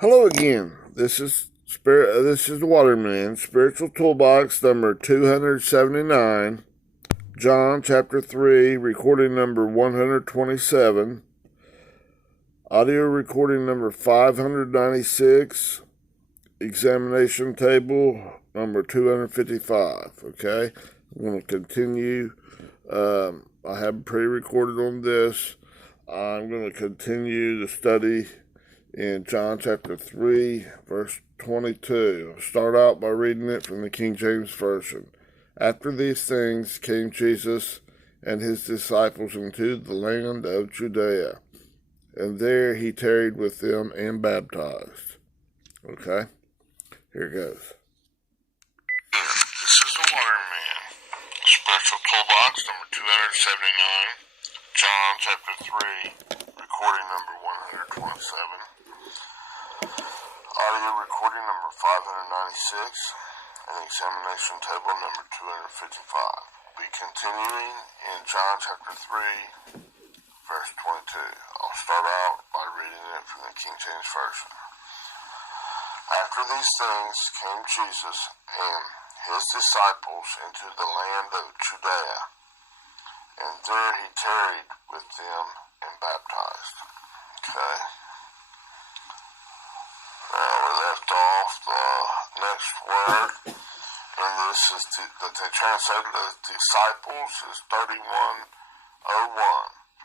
Hello again. This is the Waterman, Spiritual Toolbox number 279, John chapter 3, recording number 127, audio recording number 596, examination table number 255. Okay, I'm going to continue. I have pre-recorded on this. I'm going to continue the study in John chapter 3, verse 22. I'll start out by reading it from the King James Version. After these things came Jesus and his disciples into the land of Judea, and there he tarried with them and baptized. Okay, here it goes. This is the Waterman, Spiritual Toolbox number 279, John chapter 3, recording number 127. Audio recording number 596 and examination table number 255. We'll be continuing in John chapter 3, verse 22. I'll start out by reading it from the King James Version. After these things came Jesus and his disciples into the land of Judea, and there he tarried with them and baptized. Okay. Now we left off the next word, and this is that they translated as disciples is 3101,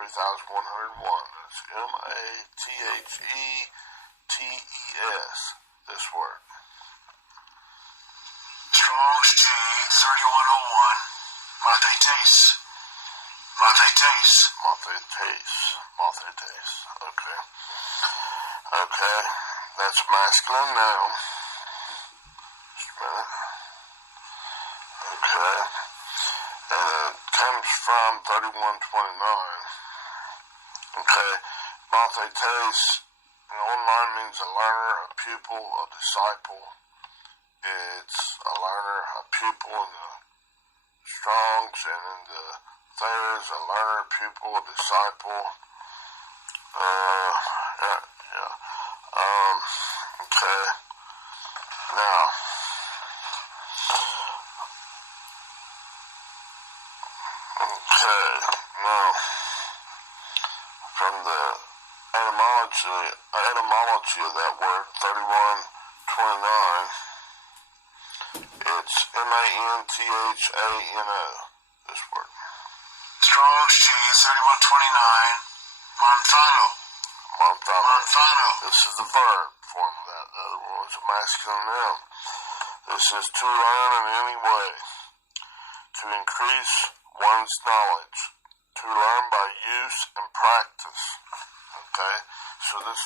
3101. That's M-A-T-H-E-T-E-S, this word. Strong's G 3101, Mathetes. Okay. Okay. That's masculine noun. Just a minute. Okay. And it comes from 3129. Okay. Mathetes in the old line means a learner, a pupil, a disciple. It's a learner, a pupil in the Strong's, and in the Thayer's, a learner, pupil, a disciple. Okay. Now, from the etymology of that word, 3129, it's M-A-N-T-H-A-N-O, this word. Strong's G 3129, Monthano. This is the verb form of that. The other one is a masculine noun. This is to learn in any way, to increase one's knowledge, to learn by use and practice. Okay? So this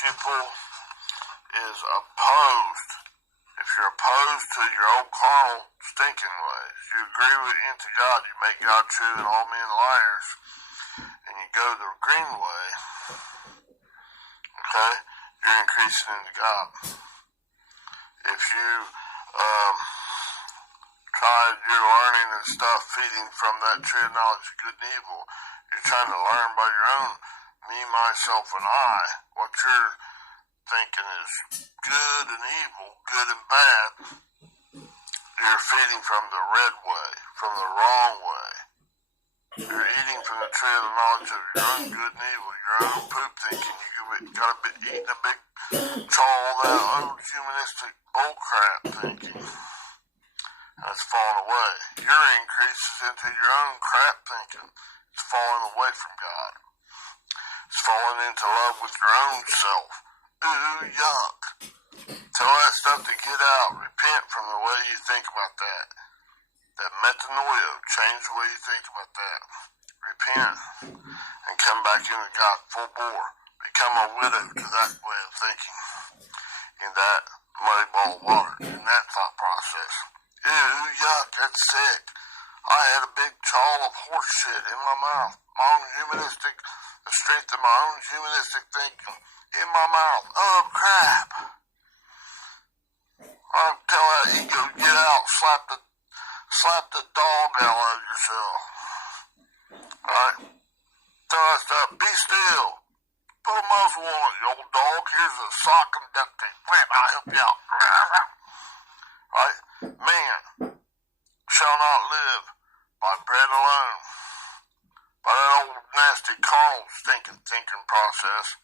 pupil is opposed. If you're opposed to your old carnal stinking ways, you agree with into God, you make God true and all men liars, and you go the green way, okay, you're increasing into God. If you you're learning and stuff, feeding from that tree of knowledge of good and evil, you're trying to learn by your own me, myself, and I, what you're thinking is good and evil, good and bad. You're feeding from the red way, from the wrong way. You're eating from the tree of the knowledge of your own good and evil, your own poop thinking. You gotta be eating a big chaw of that old humanistic bullcrap thinking. That's falling away. Your increase is into your own crap thinking. It's falling away from God. It's falling into love with your own self. Ooh, yuck. Tell that stuff to get out. Repent from the way you think about that. That metanoia. Change the way you think about that. Repent. And come back into God full bore. Become a widow to that way of thinking. In that muddy ball of water. In that thought process. Ew, yuck, that's sick. I had a big chaw of horse shit in my mouth. The strength of my own humanistic thinking in my mouth. Oh, crap. I'll tell that ego, get out, slap the dog out of yourself. Alright? Tell that stuff, be still. Put a muzzle on it, you old dog. Here's a sock and duct tape. Bam, I'll help you out. Right? Man shall not live by bread alone, by that old nasty carnal stinking thinking process,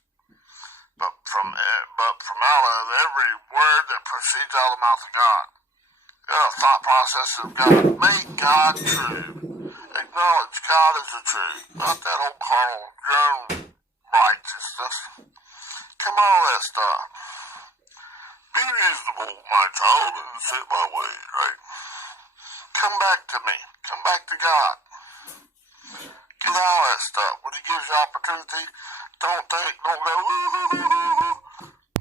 but from out of every word that proceeds out of the mouth of God. The thought process of God. Make God true. Acknowledge God as the truth, not that old carnal, your own righteousness. Come on, all that stuff. Be reasonable, my child, and set my ways, right? Come back to me. Come back to God. Get all that stuff. When He gives you opportunity, don't go, ooh.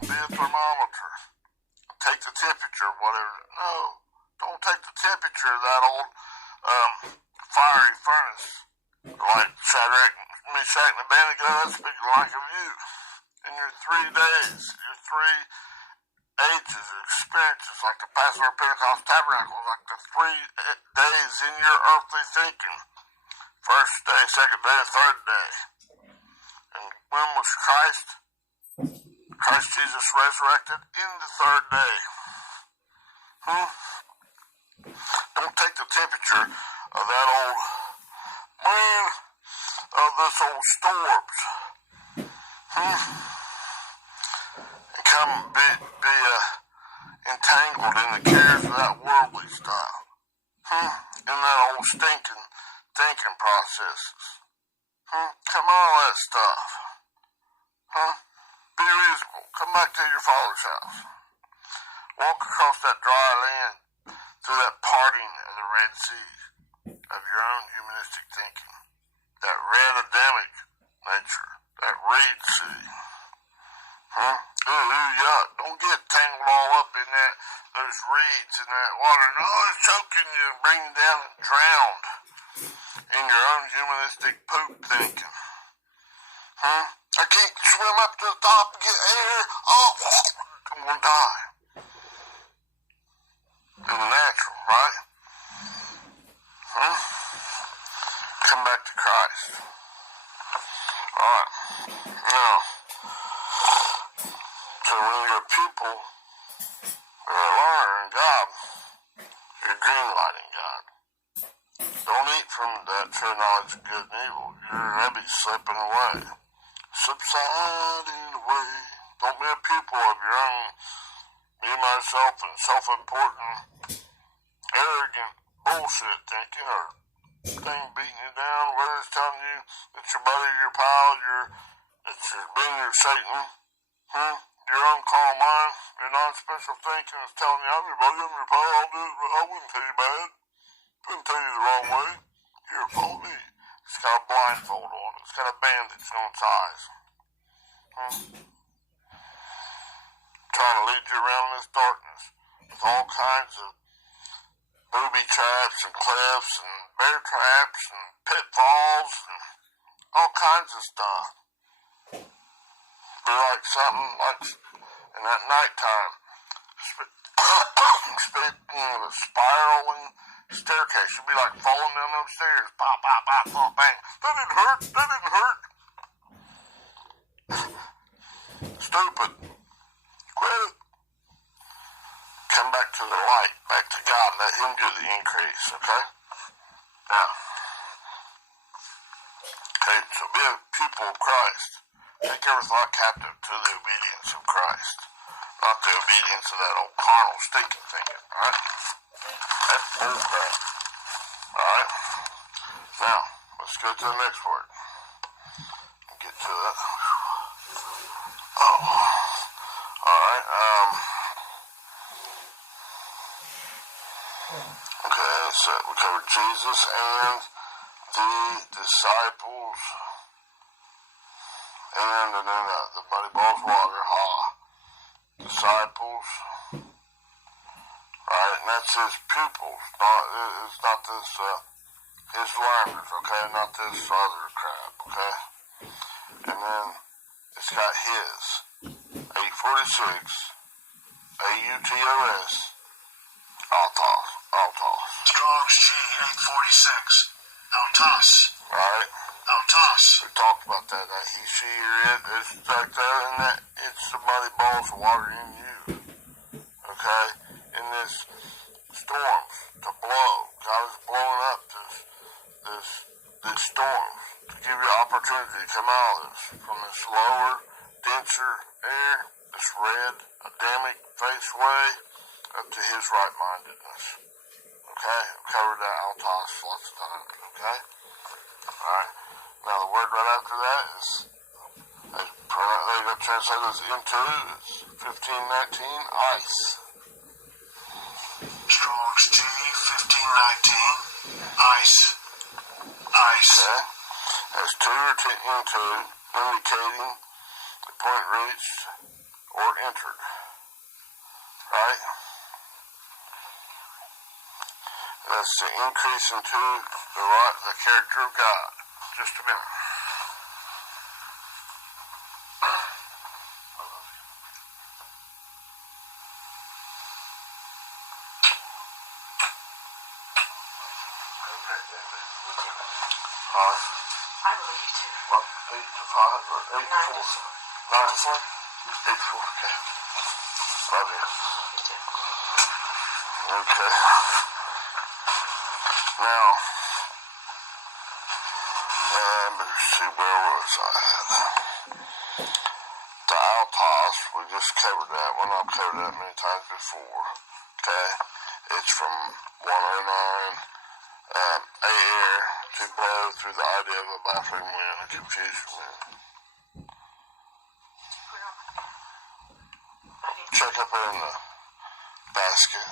Be a thermometer. Take the temperature, whatever. No, don't take the temperature of that old fiery furnace. Like Shadrach, Meshach, and Abednego, that's speaking like of you. In your 3 days, your 3 ages, experiences, like the Passover, Pentecost, Tabernacle, like the 3 days in your earthly thinking. First day, second day, third day. And when was Christ Jesus resurrected? In the 3rd day. Don't take the temperature of that old man, of this old storms. And come be entangled in the cares of that worldly stuff. In that old stinking thinking processes. Come on, all that stuff. Be reasonable. Come back to your Father's house. Walk across that dry land through that parting of the Red Sea of your own humanistic thinking. That red Adamic nature. That Reed Sea. Yuck. Don't get tangled all up in those reeds and that water. No, it's choking you and bringing you down and drowned in your own humanistic poop thinking. I can't swim up to the top and get air. Oh, I'm going to die. In the natural, right? Come back to Christ. Alright. Now, so when you're a pupil, or a learner in God, you're greenlighting God. Don't eat from that true knowledge of good and evil. You'll be slipping away. Subsiding away. Don't be a pupil of your own me, myself, and self-important, arrogant bullshit thinking, or thing beating you down, whether it's telling you that your buddy, your pal, that you're being your Satan, your own carnal mind, your non-special thinking is telling you, I'm your buddy, I'm your pal, I wouldn't tell you bad. Couldn't tell you the wrong way. You're a phony. It's got a blindfold on it. It's got a bandage on its eyes. Trying to lead you around in this darkness with all kinds of booby traps and cliffs and bear traps and pitfalls and all kinds of stuff. Be like something like in that nighttime, a spiraling staircase. You'd be like falling down those stairs. Pop, pop, pop, pop, bang. That didn't hurt. That didn't hurt. Stupid. Quit it. Come back to the light. Back to God. Let Him do the increase. Okay? Now. Okay, so be a pupil of Christ. Take every thought captive to the obedience of Christ. Not the obedience of that old carnal stinking thinking. Alright? That's bull crap. Alright? Now, let's go to the next word. Get to it. Oh. Alright, okay, so we covered Jesus and the disciples. And then the buddy balls water. Disciples. Right, and that's his pupils. It's not this, his learners, okay? Not this other crap, okay? And then it's got his. 846. AUTOS. Autos. Strong's G 846. Autos. Right? Altas. We talked about that. That he, she, or it. It's like that, and that it's the muddy balls of water in you. Okay? In this storms to blow. God is blowing up these storms to give you opportunity to come out of this. From this lower, denser air, this red, Adamic face way, up to his right-mindedness. Okay? I've covered that Altas lots of times. Okay? Alright. Now the word right after that is, they got translated as into, it's 1519, ice. Strong's G 1519. Ice. Ice. Okay. That's to or into, indicating the point reached or entered. Right? That's to increase into the character of God. Just a minute. I believe you too. What? 8 to 5 or 8 to 4? 9 to 4? 8 to 4, okay. Love you. You too. Okay. Now, let's see, where was I at? The Altas, we just covered that one. I've covered that many times before. Okay? It's from 109. Air to blow through the idea of a baffling wind, a confusing wind. Check up in the basket.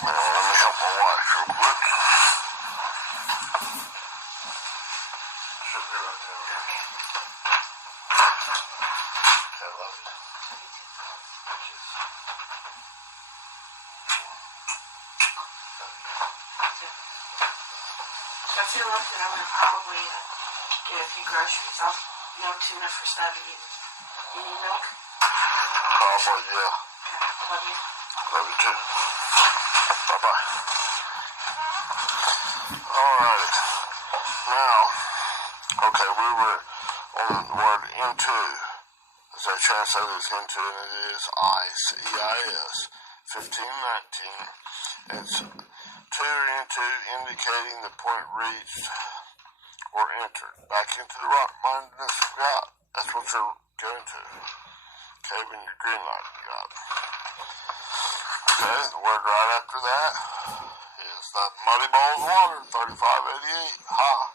Let me help my wife real quick. Should be right there. Okay, I love you. I feel like that I'm going to probably get a few groceries. I'll no tuna for Stubby. You need milk? Probably, yeah. Okay, love you. Love you too. Bye-bye. Alrighty. Now, okay, we were on the word into. As I translate this into, and it is ice, E-I-S, 1519. It's to or into, indicating the point reached or entered. Back into the right-mindedness of God. That's what you're going to. Okay, when you're green-lighting God. Okay, the word right after that is that muddy ball of water, 3588. Ha.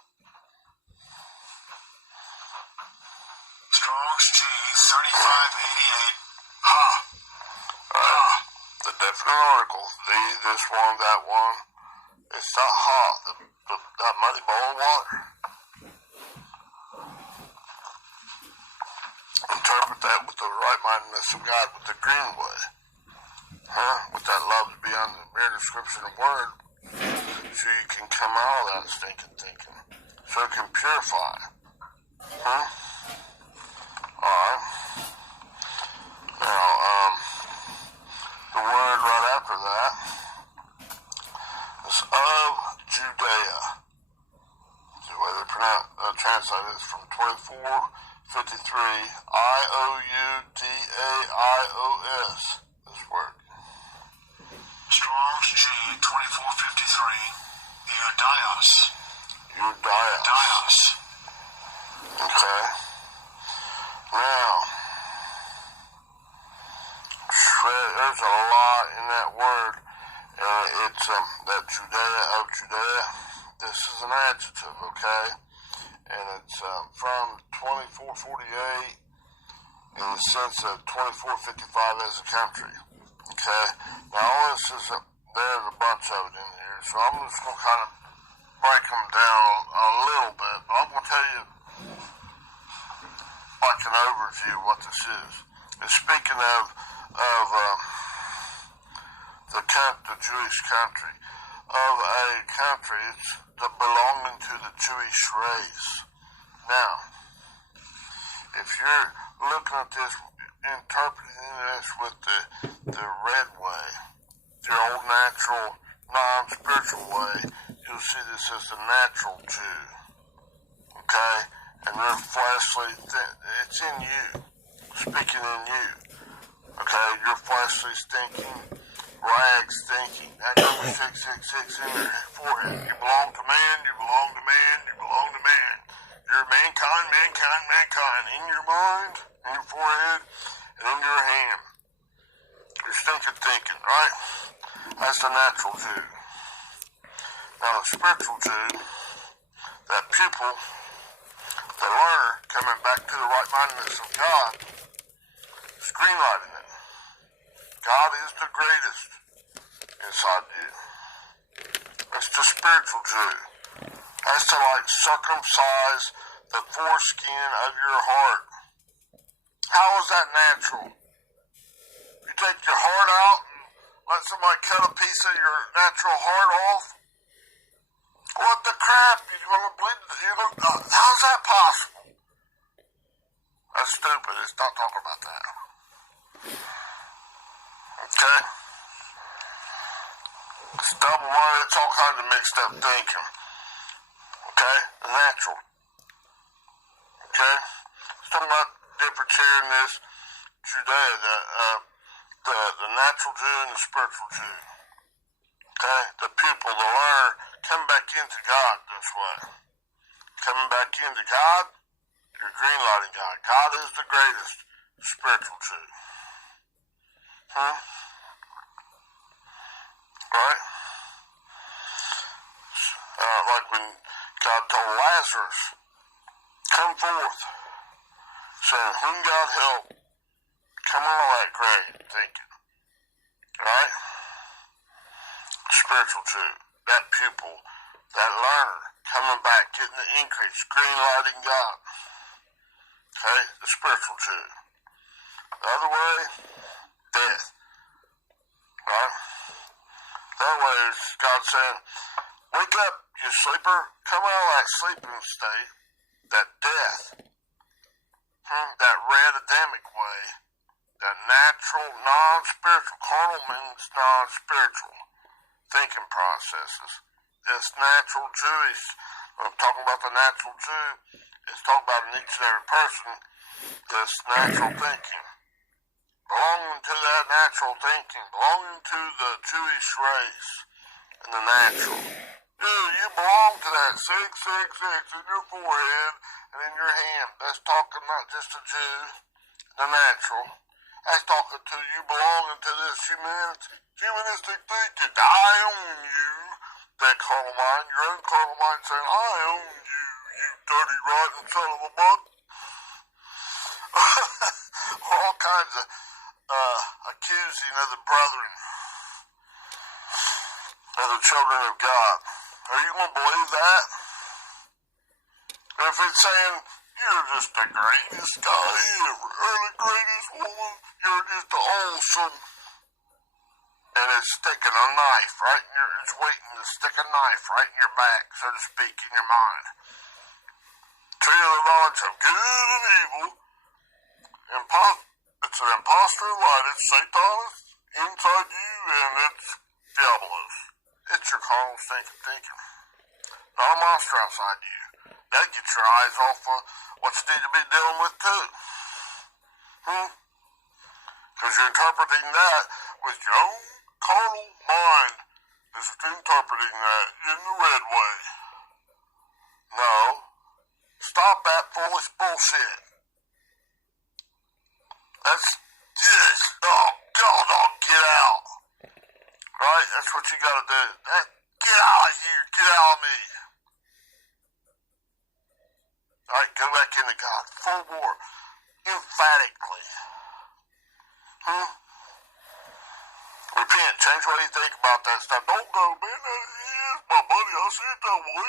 Strong's G 3588. Ha. Alright. The definite article, this one, that one, it's not hot, that muddy ball of water. Interpret that with the right-mindedness of God, with the green way. With that love to be on the mere description of word, so you can come out of that stinking thinking. So it can purify. Alright. Now, the word right after that is of Judea. The way they translate it is from 2453, I-O-U-D-A-I-O-S, this word. Strong's G 2453. Eudios. Eudios. Okay. Now, there's a lot in that word, and it's that Judea of Judea. This is an adjective, okay? And it's from 2448 in the sense of 2455 as a country, okay? Now, all this is, there's a bunch of it in here, so I'm just going to kind of break them down a little bit, but I'm going to tell you like an overview of what this is. It's speaking of the Jewish country, of a country, it's the belonging to the Jewish race. Now, if you're looking at this, interpreting this with the red way, your old natural non-spiritual way, you'll see this as the natural Jew. Okay? And your fleshly, it's in you, speaking in you. Okay? Your fleshly thinking, rags thinking, that number 666 in your forehead. You belong to man, you belong to man, you belong to man. You're mankind, mankind, mankind. In your mind, in your forehead, and in your hand. You're stinking thinking, right? That's the natural Jew. Now the spiritual Jew, that pupil, the learner, coming back to the right-mindedness of God, screenwriting it. God is the greatest inside you. That's the spiritual Jew. That's to like circumcise the foreskin of your heart. How is that natural? You take your heart out and let somebody cut a piece of your natural heart off? What the crap? You're going to bleed? How's that possible? That's stupid. It's not talking about that. Okay? It's double-minded. It's all kinds of mixed up thinking. Okay? The natural. Okay? It's talking about difference here in this Judea, the natural Jew and the spiritual Jew. Okay? The pupil, the learner, come back into God this way. Coming back into God, you're greenlighting God. God is the greatest spiritual Jew. Right? Like when God told Lazarus, come forth, saying, whom God help, come out of that grave, thinking. Right? Spiritual Jew, that pupil, that learner, coming back, getting the increase, greenlighting God. Okay? The spiritual Jew. The other way, death. Right? The other way is God saying, wake up, you sleeper, come out of that sleeping state, that death, that red Adamic way, that natural, non-spiritual, carnal means non-spiritual thinking processes. This natural Jewish, when I'm talking about the natural Jew, it's talking about in each and every person, this natural thinking. Belonging to that natural thinking, belonging to the Jewish race and the natural. Dude, you belong to that 666 in your forehead and in your hand. That's talking not just a Jew, the natural. That's talking to you belonging to this humanistic thinking. I own you. That carnal mind, your own carnal mind saying, I own you, you dirty, rotten son of a buck. All kinds of accusing of the brethren, of the children of God. Are you going to believe that? If it's saying, you're just the greatest guy ever, or the greatest woman, you're just awesome. And it's sticking a knife right in your, it's waiting to stick a knife right in your back, so to speak, in your mind. Tree of the knowledge of good and evil. It's an imposter of light. It's Satanist inside you, and it's diabolos. It's your carnal thinking. Not a monster outside you. That gets your eyes off of what you need to be dealing with, too. Because you're interpreting that with your own carnal mind is interpreting that in the red way. No. Stop that foolish bullshit. That's this. Oh, God, get out. Right? That's what you gotta do. Get out of here. Get out of me. Alright, go back into God. Full war. Emphatically. Repent. Change what you think about that stuff. Don't go, man. That is my buddy. I said that way.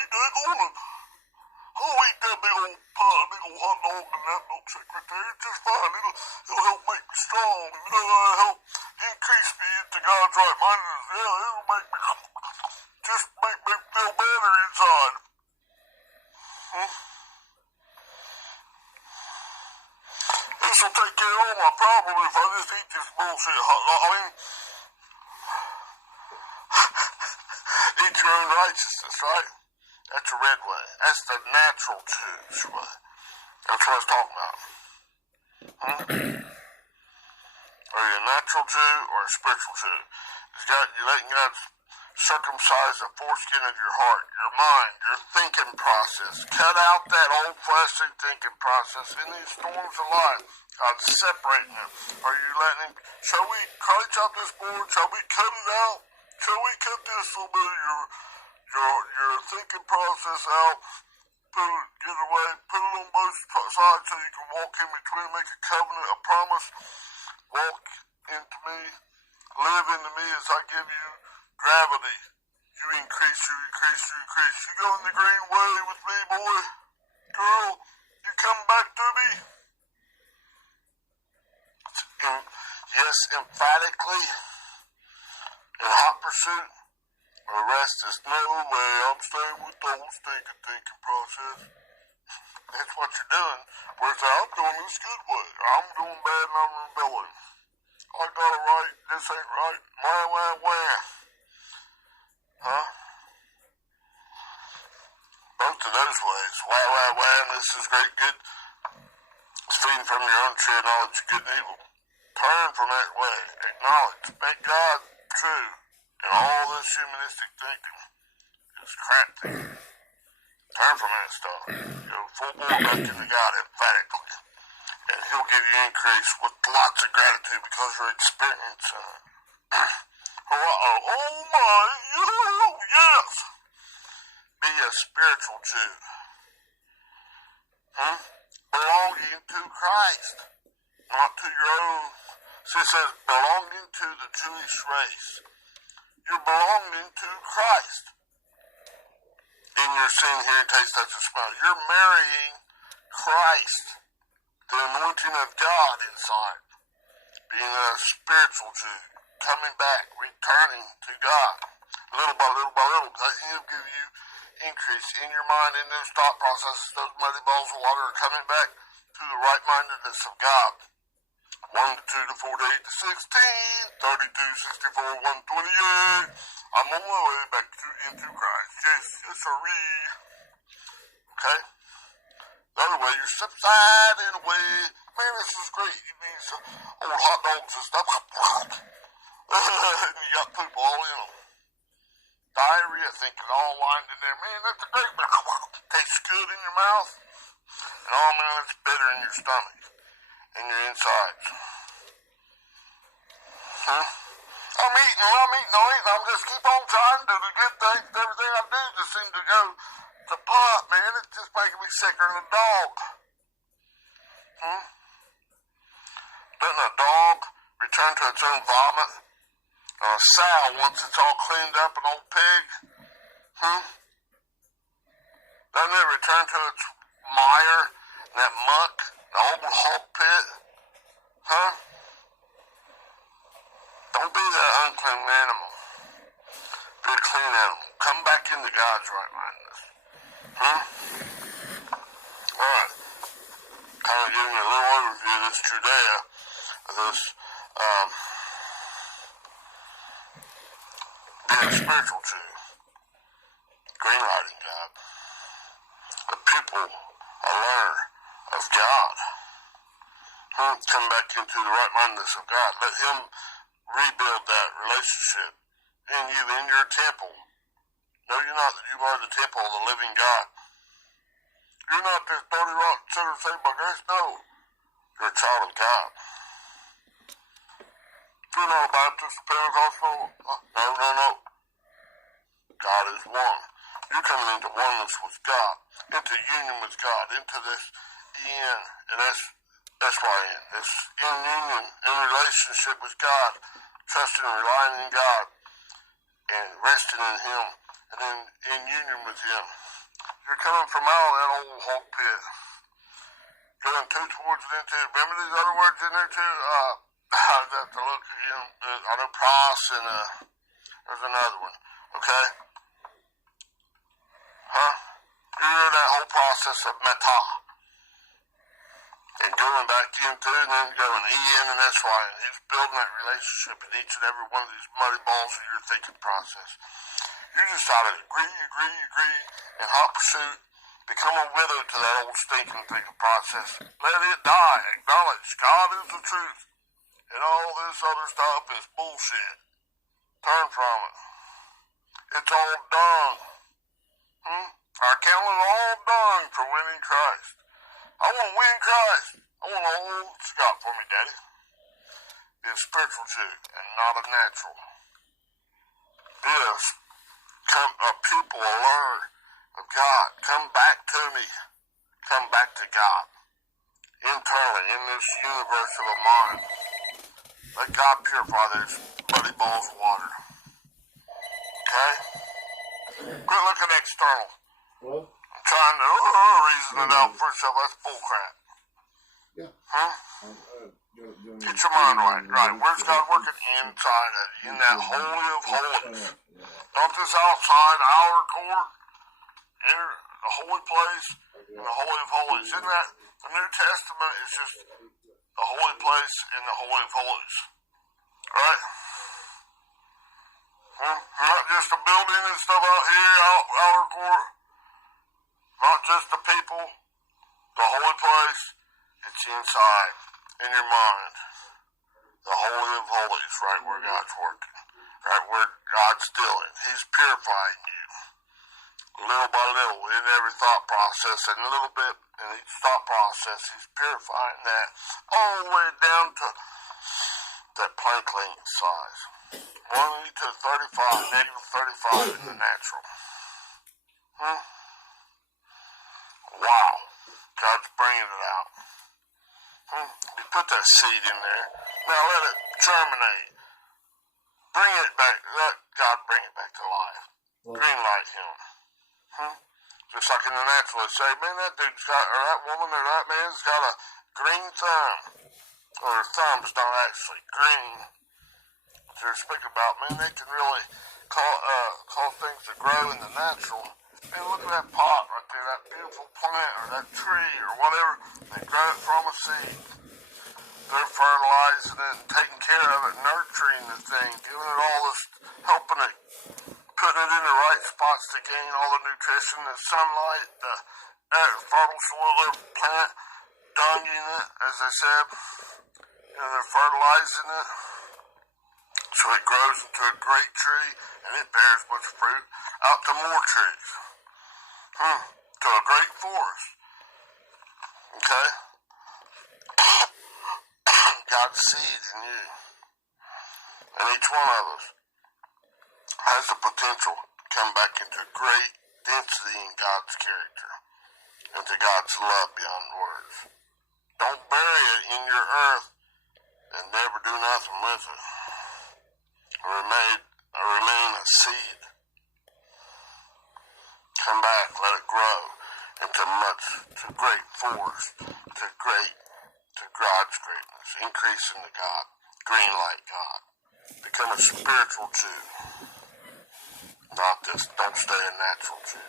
I'll eat that big old hot dog and that milkshake right there. It's just fine. It'll help make me strong. It'll help increase me into God's right mindedness. Yeah, it'll make me feel better inside. This will take care of all my problems if I just eat this bullshit hot dog. I mean, your own righteousness, right? That's a red way. That's the natural choose way. That's what I was talking about. Are you a natural Jew or a spiritual Jew? You're letting God circumcise the foreskin of your heart, your mind, your thinking process. Cut out that old-fashioned thinking process. In these storms of life, God's separating them. Are you letting Him? Shall we crunch out this board? Shall we cut it out? Shall we cut this little bit of your thinking process out? Get away, put it on both sides so you can walk in between, make a covenant, a promise. Walk into me, live into me as I give you gravity. You increase, you increase, you increase. You go in the green way with me, boy. Girl, you come back to me. Yes, emphatically, in hot pursuit, or rest is no way. I'm staying with the old thinking process. That's what you're doing. Whereas I'm doing this good way. I'm doing bad and I'm rebelling. I got it right. This ain't right. Wah. Huh? Both of those ways. Wah, and this is great good. It's feeding from your own tree of knowledge of good and evil. Turn from that way. Acknowledge. Make God true. And all this humanistic thinking is crap thinking. Turn from that stuff. Go full bore back into God emphatically. And He'll give you increase with lots of gratitude because you're experiencing it. Oh my, yes! Be a spiritual Jew. Belonging to Christ, not to your own. So it says belonging to the Jewish race. You're belonging to Christ. In your sin, hear, and taste, touch, and smell. You're marrying Christ. The anointing of God inside. Being a spiritual Jew. Coming back. Returning to God. Little by little by little. He'll give you increase in your mind, in those thought processes. Those muddy balls of water are coming back to the right-mindedness of God. 1 to 2 to 4 to 8 to 16, 32, 64, 128. I'm on my way back into Christ. Yes, sirree. Okay? The other way, you're subsiding away. Man, this is great. You need some old hot dogs and stuff. And you got poop all in them. Diarrhea, thinking all lined in there. Man, that's a great. Tastes good in your mouth. And oh man, it's bitter in your stomach. In your insides. I'm eating. I'm just keep on trying to do the good things. Everything I do just seems to go to pot, man. It's just making me sicker than a dog. Doesn't a dog return to its own vomit? A sow, once it's all cleaned up, an old pig? Doesn't it return to its mire, that muck, the old hog pit? Don't be that unclean animal. Be a clean animal. Come back into God's right-mindedness. Alright. Kind of giving you a little overview of this Judea, of this, being spiritual Jew. Green lighting God. A pupil, a learner of God. Come back into the right-mindedness of God. Let Him rebuild that relationship in you, in your temple. No, you're not. You are the temple of the living God. You're not this dirty, rotten sinner saved by grace. No. You're a child of God. You're not a Baptist, Pentecostal. No. God is one. You're coming into oneness with God, into union with God, into this EN and SYN, this in union, in relationship with God, trusting and relying in God, and resting in Him, and then in union with Him. You're coming from out of that old hog pit, going towards it into, remember these other words in there too? I'd have to look again. I know pros and there's another one. Okay? You're in that whole process of meta. And going back into and then going EN and SY. And He's building that relationship in each and every one of these muddy balls of your thinking process. You decided to agree, in hot pursuit, become a widow to that old stinking thinking process. Let it die. Acknowledge God is the truth. And all this other stuff is bullshit. Turn from it. It's all done. Our account is all done for winning Christ. I want to win Christ. I want to hold Scott for me, Daddy. Be a spiritual Jew and not a natural. Be a pupil, a learner of God. Come back to me. Come back to God. Internally, in this universe of a mind. Let God purify those bloody balls of water. Okay? Quit looking external. Well, I'm trying to reason it out for yourself. That's bullcrap. yeah. Get your mind right. Where's God working? Inside of you, in that holy of holies. Not this outside outer court. Enter the holy place and the holy of holies. Isn't that the New Testament is just the holy place and the holy of holies? Right? Not just a building and stuff out here, outer court. Not just the people. The holy place. It's inside, in your mind. The holy of holies, right where God's working. Right where God's dealing. He's purifying you. Little by little, in every thought process, and a little bit in each thought process, He's purifying that. All the way down to that plank size. 1 to 35, negative 35 in the natural. Wow. God's bringing it out. You put that seed in there. Now let it germinate. Bring it back. Let God bring it back to life. Green light Him. Just like in the natural, they say, man, that dude's got, or that woman or that man's got a green thumb. Or their thumb's not actually green. They're speaking about, man, they can really cause things to grow in the natural. Man, look at that pot right there, that beautiful plant or that tree or whatever. They grow it from a seed. They're fertilizing it and taking care of it, nurturing the thing, giving it all this, helping it, putting it in the right spots to gain all the nutrition, the sunlight, the fertile soil, their plant, dunging it, as I said. They're fertilizing it. So it grows into a great tree, and it bears much fruit, out to more trees. To a great forest. Okay? God's seed in you. And each one of us has the potential to come back into great density in God's character, into God's love beyond words. Don't bury it in your earth and never do nothing with it. Remain a seed. Come back, let it grow into great force, to God's greatness, increase into God, green light God. Become a spiritual Jew. Not this, don't stay a natural Jew.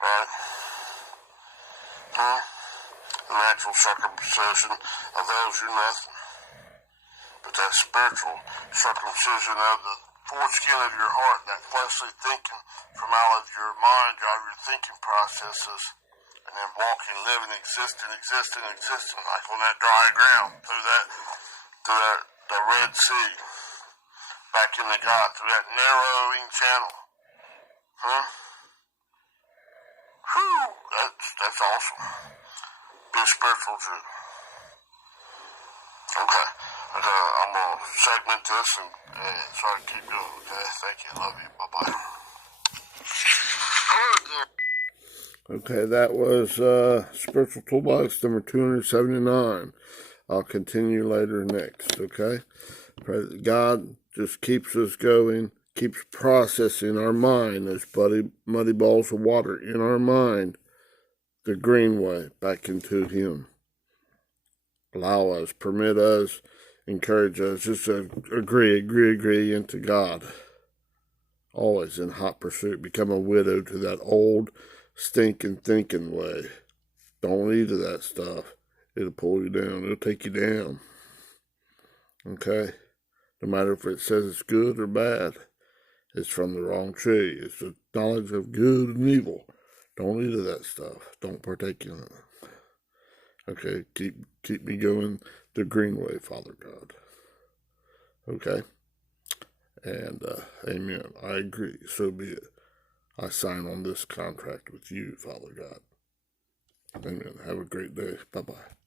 Right? The natural circumcision of those who nothing. But that spiritual circumcision of the foreskin of your heart, that fleshly thinking from out of your mind, out of your thinking processes, and then walking, living, existing, like on that dry ground, through the Red Sea, back into God, through that narrowing channel. That's awesome. Be a spiritual Jew. Okay. I'm going to segment this and so I can keep going, okay? Thank you. Love you. Bye-bye. Okay, that was Spiritual Toolbox number 279. I'll continue later next, okay? Pray that God just keeps us going, keeps processing our mind, those muddy balls of water in our mind, the green way, back into Him. Allow us, permit us, encourage us, just to agree into God. Always in hot pursuit. Become a widow to that old stinking thinking way. Don't eat of that stuff. It'll pull you down. It'll take you down. Okay? No matter if it says it's good or bad. It's from the wrong tree. It's the knowledge of good and evil. Don't eat of that stuff. Don't partake in it. Okay, keep me going the green way, Father God. Okay? And amen. I agree. So be it. I sign on this contract with you, Father God. Amen. Have a great day. Bye-bye.